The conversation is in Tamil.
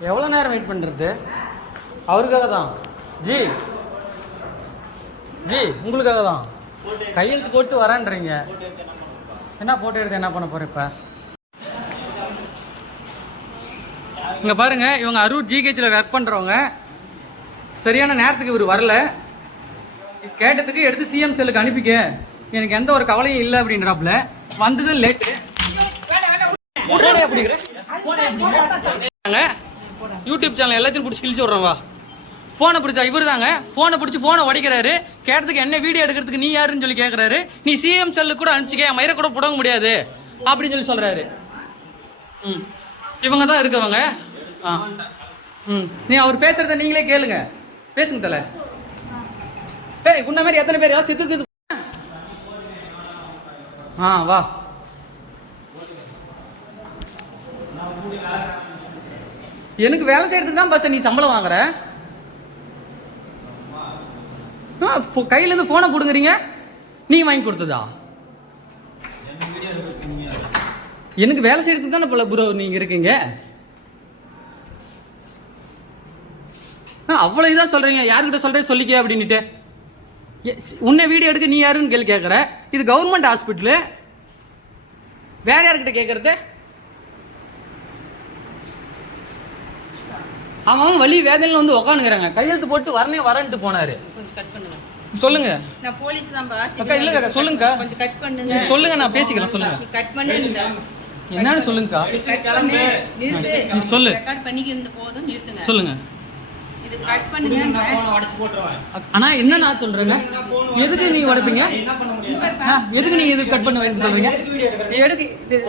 எவ்வளோ நேரம் வெயிட் பண்ணுறது அவருக்காக தான் ஜி. ஜி உங்களுக்காக தான் கையெழுத்து போட்டு வரேன்றீங்க. என்ன ஃபோட்டோ எடுத்து என்ன பண்ண போகிறேன் இப்போ? இங்கே பாருங்க இவங்க அரூர் ஜிஹெச்சில் ஒர்க் பண்ணுறவங்க சரியான நேரத்துக்கு இவர் வரல. கேட்டதுக்கு எடுத்து சிஎம் செல்லுக்கு அனுப்பிக்க. எனக்கு எந்த ஒரு கவலையும் இல்லை அப்படின்றாப்புல. வந்தது லேட்டு யூடியூப் சேனல் எல்லாத்தையும் பிடிச்சி கிழிச்சு விட்றோம் வா. ஃபோனை பிடிச்சா இவர் தாங்க ஃபோனை பிடிச்சி ஃபோனை உடைக்கிறாரு. கேட்டதுக்கு என்ன வீடியோ எடுக்கிறதுக்கு நீ யாருன்னு சொல்லி கேட்குறாரு நீ சிஎம் செல்லு கூட அனுப்பிச்சிக்க என் மயிரை கூட புடங்க முடியாது. அப்படின்னு சொல்லி சொல்கிறாரு ம். இவங்க தான் இருக்கவங்க. ஆ. ம். நீ அவர் பேசுறத நீங்களே கேளுங்க. பேசுங்க தலை. பேய் உன்ன மாதிரி எத்தனை பேர் யாரும் சித்துக்கு ஆ வா. எனக்கு வேலை செய்யறதுக்கு தான் பஸ் நீ சம்பளம் வாங்குற? ஆ, ஃபோ- கையில இருந்து போனை பிடுங்குறீங்க? நீ வாங்கி கொடுத்ததா? எனக்கு வேலை செய்யறதுக்கு தானே போல ப்ரோ நீங்க இருக்கீங்க. ஆ, அவ்வளவு இதா சொல்றீங்க. யாருக்கிட்ட சொல்றேன் சொல்லிக்க அப்படின்ட்டு உன்னை வீடியோ எடுக்க நீ யாருன்னு கேள்வி கேட்குற இது கவர்மெண்ட் ஹாஸ்பிட்டலு வேற யார்கிட்ட கேட்கறது அவன் வலி வேதனையில வந்து உக்காந்துக்கிறாங்க. கையெழுத்து போட்டு வரனே வரேன்ட்டு போனாரு. கொஞ்சம் கட் பண்ணுங்க. சொல்லுங்க. நான் போலீஸ் தான்ப்பா அக்கா இல்லைங்க சொல்லுங்கக்கா. கொஞ்சம் கட் பண்ணுங்க. சொல்லுங்க நான் பேசிக்கிறேன் சொல்லுங்க. நீ கட் பண்ணுங்க என்னன்னு சொல்லுங்கக்கா. நீ சொல்லு. ரெக்கார்ட் பண்ணிக்கிறது போதும் நிறுத்துங்க. சொல்லுங்க. இது கட் பண்ணுங்க. ஆனா என்ன நான் சொல்றேங்க? எதுக்கு நீ உடைப்பீங்க? எதுக்கு நீ இது கட் பண்ண வேண்டிய சொல்றீங்க? எதுக்கு இது-